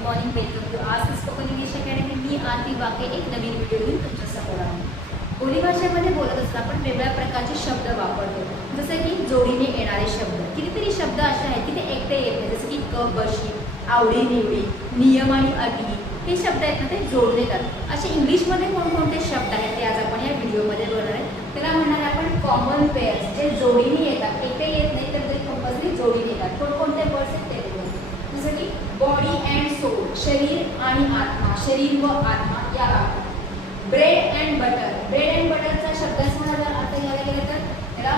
Good morning, welcome to आज spoken English academy. मी आरती वाके एक नवीन व्हिडिओ घेऊन तुमच्यासमोर आहे. बोलीभाषेमध्ये बोलत असताना आपण वेगवेगळ्या प्रकारचे शब्द वापरतो, जसं की जोडीने येणारे शब्द. कितीतरी शब्द असे आहेत की ते एकटे येत नाही, जसं की क बशी, आवडी निवडी, नियम आणि अटी. हे शब्द आहेत ना ते जोडले जातात. असे इंग्लिशमध्ये कोणकोणते शब्द आहेत ते आज आपण या व्हिडिओमध्ये बोलणार आहे. त्याला म्हणणार आपण कॉमन पेअर्स, जे जोडीने येतात, एकटे येत नाही तर ते कंपल्सरी जोडीने येतात. कोणकोणते वर्ड्स आहेत ते बघूया. जसं की बॉडी अँड सोल, शरीर आणि आत्मा, शरीर व आत्मा या बाबतीत. Bread and butter, bread and बटरचा शब्दाचा जर अर्थ घ्यायला गेला तर त्याला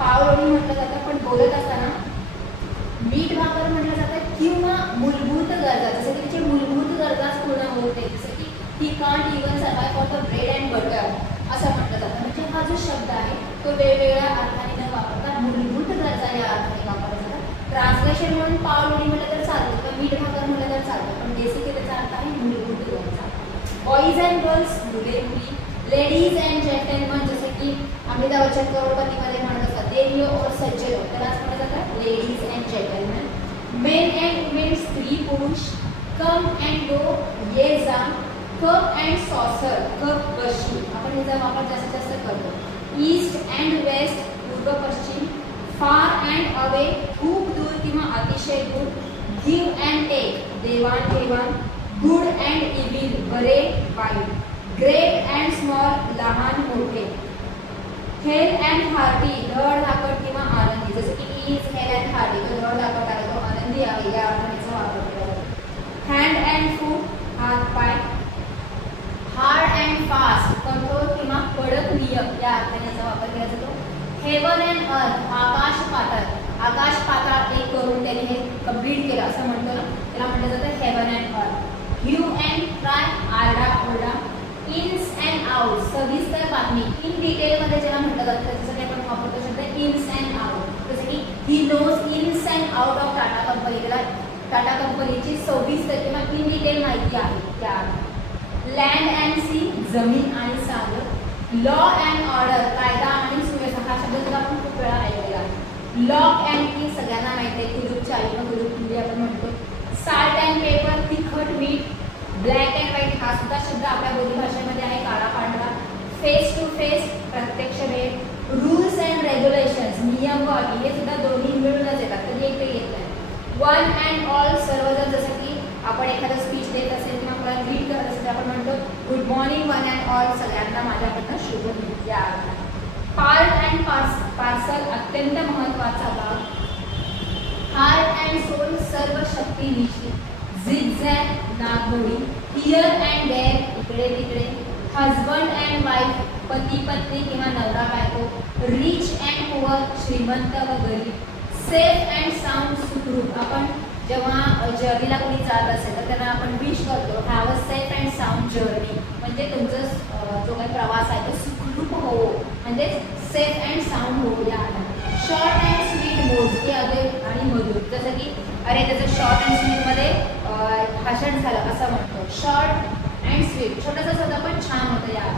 पावलोणी म्हटलं जातं, पण बोलत असताना मीठ भाकर म्हटलं जातं किंवा मूलभूत गरजा, जसं की तिचे मूलभूत गरजा पूर्ण होते, जसं की he can't even survive for the bread and butter असं म्हटलं जातं. म्हणजे हा जो शब्द आहे तो वेगवेगळ्या अर्थाने न वापरता मूलभूत गरजा या अर्थाने वापरला जातो. ट्रान्सलेशन म्हणून पावलोणी म्हटलं तर चालतं किंवा मीठ भाकर म्हटलं तर चालतं, पण बेसिकली त्याचा अर्थ आहे मूलभूत गरजा. बॉईज अँड गर्ल्स, मुले मुली. लेडीज अँड जेंटलमन, जसं की अमिताभ बच्चन करोडपतीमध्ये म्हणत असतात देवियो और सज्जनो, त्यालाच म्हटलं जातं ladies and gentleman. Men and women, स्त्री पुरुष. कम अँड गो, ये जा. कप अँड सॉसर, कप बशी, आपण याचा वापर जास्तीत जास्त करतो. ईस्ट अँड वेस्ट, पूर्व पश्चिम. फार अँड अवे, खूप दूर किंवा अतिशय दूर. गिव्ह अँड टेक, देवाण घेवाण. गुड अँड इव्हिल, बरे वाईट. ग्रेट अँड स्मॉल, लहान मोठे. हेल अँड हार्टी, धड धाकट किंवा आनंदी, जसं की इज हेल अँड हार्टी, तो धड धाकट आहे, तो आनंदी आहे या अर्थाचा वापर केला जातो. हँड अँड फूट, हात पाय. हार्ड अँड फास्ट, कठोर किंवा कडक नियम या अर्थाचा वापर केला जातो. हेवन अँड अर्थ, आकाश पाताळ, आकाश पाताळ एक करून त्याने हे कंप्लीट केलं असं म्हणतो ना, त्याला म्हटलं जातं हेवन अँड अर्थ. ह्यू अँड ट्राय, आरडा ओरडा. इन्स अँड आउट, सविस्तर बातमी. इन डिटेलमध्ये ज्याला म्हटलं जातं त्याच्यासाठी आपण वापरतो शब्द इन्स अँड आउट, जसं की he knows ins and out of Tata company, त्याला टाटा कंपनीची सविस्तर किंवा इन डिटेल माहिती आहे त्या. लँड अँड सी, जमीन आणि सागर. लॉ अँड ऑर्डर, कायदा आणि सुव्यवस्था, हा शब्द सुद्धा आपण खूप वेळा ऐकलेला आहे. लॉक अँड की, सगळ्यांना माहिती आहे, कुलूप चावी किंवा कुलूप किल्ली आपण म्हणतो. साल्ट अँड पेपर, तिखट मीठ. ब्लॅक अँड व्हाईट, हा सुद्धा शब्द आपल्या बोलीभाषेमध्ये आहे, काळा पांढरा. फेस टू फेस, प्रत्यक्ष भेट. रूल्स अँड रेग्युलेशन्स, नियम व अटी, हे सुद्धा दोन्ही मिळूनच येतात, कधी एकटे येत नाही. वन अँड ऑल, सर्वजण, जसं की आपण एखादं स्पीच देत असेल किंवा आपल्याला रीड करत असेल तर आपण म्हणतो good morning one and all, सगळ्यांना माझ्याकडनं शुभ नित्या. पार्ट अँड पार्सल, अत्यंत महत्त्वाचा भाग. हार्ट अँड सोल, सर्व शक्ती निशी. झिगझॅग, नागमोडी. हिअर अँड देअर, इकडे तिकडे. हजबंड अँड वाईफ, पती पत्नी किंवा नवरा बायको. रिच अँड पुअर, श्रीमंत व गरीब. सेफ अँड साऊंड, सुखरूप, आपण जेव्हा जर्नीला कोणी जात असेल तर त्यांना आपण विश करतो have a safe and sound journey, म्हणजे तुमचं जो काही प्रवास आहे तो सुखरूप हो, म्हणजे सेफ अँड साऊंड हो या. शॉर्ट अँड स्वीट, मोजके अदेर आणि मधुर, जसं की अरे त्याचं शॉर्ट अँड स्वीटमध्ये भाषण झालं असं म्हणतो. शॉर्ट अँड स्वीट, छोटंसं स्वतः पण छान होतं या.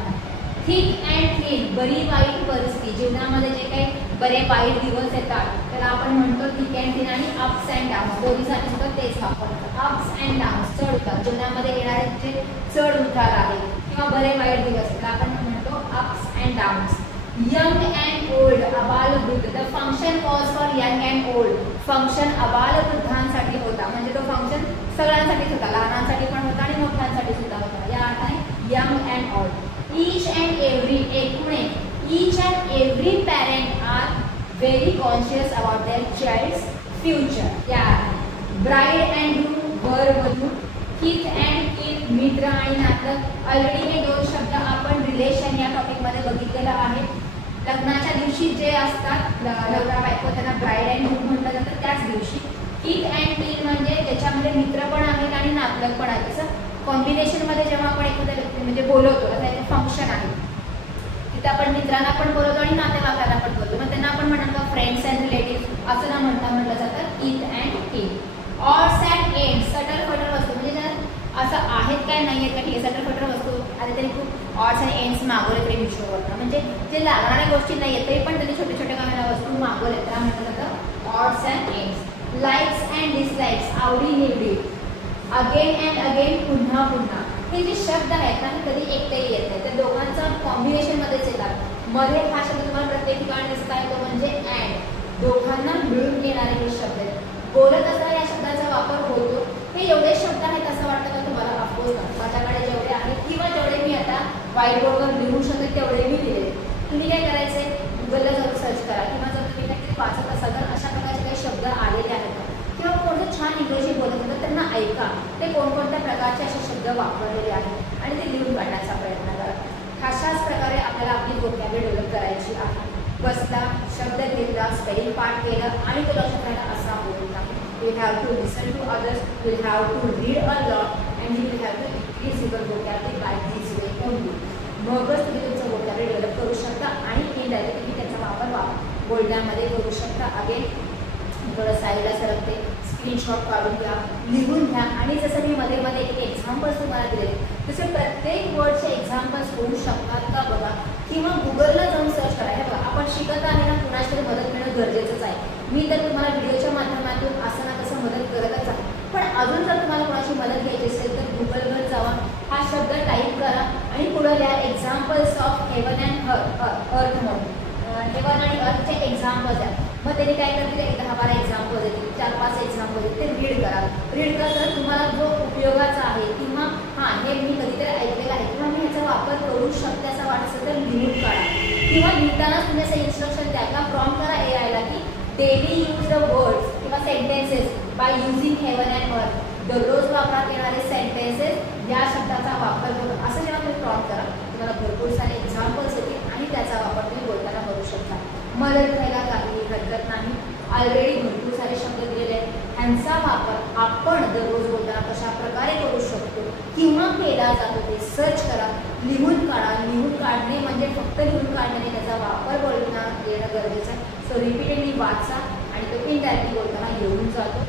थिक अँड थिन, बरी वाईट परिस्थिती, जीवनामध्ये जे काही बरे वाईट दिवस येतात त्याला आपण म्हणतो थिक अँड थिन. आणि अप्स अँड डाऊन्स, दोन्हीसाठी सुद्धा तेच वापरतात. अप्स अँड डाऊन्स, चढ उतार, जीवनामध्ये येणारे जे चढ उतार आहे किंवा बरे वाईट दिवस त्याला आपण म्हणतो ups and downs. Young and old, अबाल वृद्ध, the function was for young and old, function अबाल वृद्धांसाठी होता, म्हणजे तो फंक्शन सगळ्यांसाठीच होता, लहानांसाठी पण होता आणि मोठ्यांसाठी सुद्धा होता या अर्थाने young and old. Each and every, एकूण एक. Each and every parent are very conscious about their child's future या अर्थाने. ब्राईड अँड ग्रूम, वर वधू. किथ अँड किन, मित्र आणि नातं. ऑलरेडी हे दोन शब्द आपण रिलेशन या टॉपिकमध्ये बघितलेलं आहे. लग्नाच्या दिवशी जे असतात नवरा बायको त्यांना ब्राईड अँड ग्रूम म्हटलं जातं त्याच दिवशी. किथ अँड किन म्हणजे त्याच्यामध्ये मित्र पण आहेत आणि नातलग पण आहेत, तसं कॉम्बिनेशनमध्ये जेव्हा आपण एखाद्या व्यक्ती म्हणजे बोलवतो आता एक फंक्शन आहे तिथे आपण मित्रांना पण बोलवतो आणि नातेवाईकांना पण बोलतो, मग त्यांना आपण म्हणतो फ्रेंड्स अँड रिलेटिव्ह असं ना म्हटलं जातं किथ अँड किन. ऑर्स अँड एंड्स, सटर फटर वस्तू, म्हणजे असं आहेत काय नाही आहेत का, ठीक आहे सटर फटर वस्तू आता तरी खूप ऑर्स अँड एंड्स मागवले तरी मिशोवरनं, म्हणजे जे लागणाऱ्या गोष्टी नाही आहेत तरी पण त्यांनी छोटे छोटे काय वस्तू मागवले त्याला म्हटलं जातं odds and ends. Likes and dislikes, आवडी निवडी. अगेन अँड अगेन, पुन्हा पुन्हा. हे जे शब्द आहेत ना हे कधी एकटेही येत नाही, त्या दोघांचा कॉम्बिनेशनमध्येच येतात. मध्ये हा शब्द तुम्हाला प्रत्येक ठिकाणी दिसत आहे तो म्हणजे अँड, दोघांना मिळून येणारे हे शब्द आहेत. बोलत असताना या शब्दाचा वापर होतो. हे एवढे शब्द आहेत असं वाटतं का तुम्हाला? ऑफकोर्स नाही. माझ्याकडे जेवढे आहेत किंवा जेवढे मी आता व्हाईट बोर्डवर लिहू शकते तेवढे मी लिहिले. तुम्ही काय करायचे, गुगलला जाऊन सर्च करा किंवा जर तुम्ही काहीतरी वाचत असाल तर अशा प्रकारचे काही शब्द आलेले आहेत का, किंवा कोणतं छान इंग्रजी बोलत होतं त्यांना ऐका, ते कोणकोणत्या प्रकारचे असे शब्द वापरलेले आहेत आणि ते लिहून काढण्याचा प्रयत्न करा. अशाच प्रकारे आपल्याला आपली व्होकॅब्युलरी डेव्हलप करायची आहे. बसला, शब्द घेतला, स्पेलिंग पाठ केलं आणि तो लक्षात राहिला असा होत नाही. You have to listen to others, you have to read a lot and you will have to increase your vocabulary by this way only. मगच तुम्ही तुमचं vocabulary डेव्हलप करू शकता आणि इनडायरेक्टली तुम्ही त्याचा वापर बोलण्यामध्ये करू शकता. अगेन थोडं साईडला सरकते, स्क्रीनशॉट काढून घ्या, लिहून घ्या आणि जसं मी मध्ये मध्ये एक एक्झाम्पल्स तुम्हाला दिले तसे प्रत्येक वर्डचे एक्झाम्पल्स होऊ शकतात का बघा, किंवा गुगलला जाऊन सर्च करा. हे बघा आपण शिकत आहे ना, कुणाची तरी मदत मिळणं गरजेचंच आहे. मी तर तुम्हाला व्हिडिओच्या माध्यमातून असं ना कसं मदत करतच आहे, पण अजून जर तुम्हाला कोणाची मदत घ्यायची असेल तर गुगलवर जावा, हा शब्द टाईप करा आणि पुढे लिहा एक्झाम्पल्स ऑफ हेवन अँड अर्थ म्हणून. हेवन आणि अर्थचे एक्झाम्पल्स आहेत. मग त्यांनी काय करतील, एक 10-12 एक्झाम्पल्स येतील, 4-5 एक्झाम्पल्स येतील, ते रीड करा. रीड करा तर तुम्हाला जो उपयोगाचा आहे किंवा हां हे मी कधीतरी ऐकलेलं आहे किंवा मी ह्याचा वापर करू शकते असं वाटत असेल तर लिहून काढा. किंवा लिहिताना तुम्ही असं इन्स्ट्रक्शन द्या का, प्रॉम्प्ट करा एआयला की डेली यूज द वर्ड्स किंवा sentences by using heaven and earth. दररोज वापरात येणारे सेंटेन्सेस या शब्दाचा वापर करून असं जेव्हा तुम्ही प्रॉम्प्ट करा तुम्हाला भरपूर सारे एक्झाम्पल्स येतील आणि त्याचा वापर तुम्ही बोलताना करू शकता. मदत घ्यायला काहीही हरकत नाही. ऑलरेडी भरपूर सारे शब्द दिलेले आहेत, ह्यांचा वापर आपण दररोज बोलताना कशा प्रकारे करू शकतो किंवा केला जातो ते सर्च करा, लिहून काढा. लिहून काढणे म्हणजे फक्त लिहून काढणे नाही, त्याचा वापर बोलताना येणं गरजेचं आहे. सो रिपीटेडली वाचा आणि तो इनडायरेक्टली बोलताना येऊन जातो.